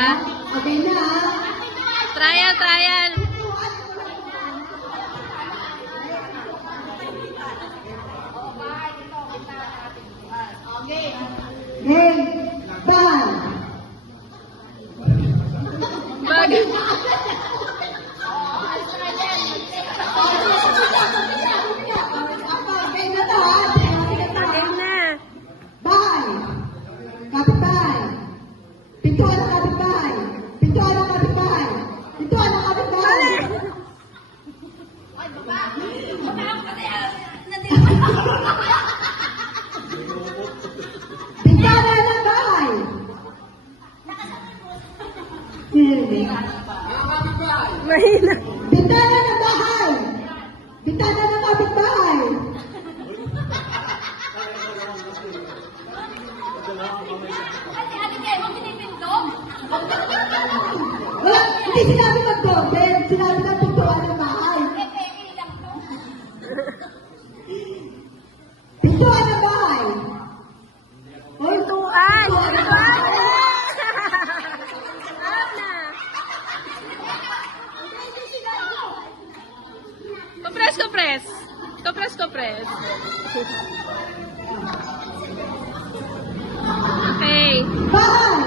Okay na. Trial, trial. Game. Bye. Bagay. Okay na to ha. Bagay na. Bye. Kapitbahay. Pintuan ng kapitbahay. Pintuan ng kapitbahay. Pintuan ng kapitbahay. Bintana ng bahay. Mahina. Bintana ng bahay. Bintana ng kapitbahay. Wala, hindi sinabi mag-golden. Sinabi ng pintuan ng bahay. Pintuan ng bahay. Hoy, Tuan. Kopres, kopres. Kopres, kopres. Okay. bahay.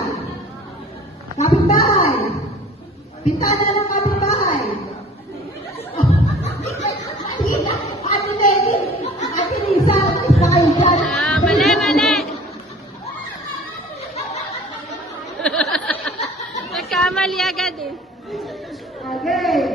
Kapitbahay. Bintana ng kapitbahay. Ate Nelly, Ate Lisa, isa kayo dyan. Mali, mali. Nagkamali agad eh. Okay.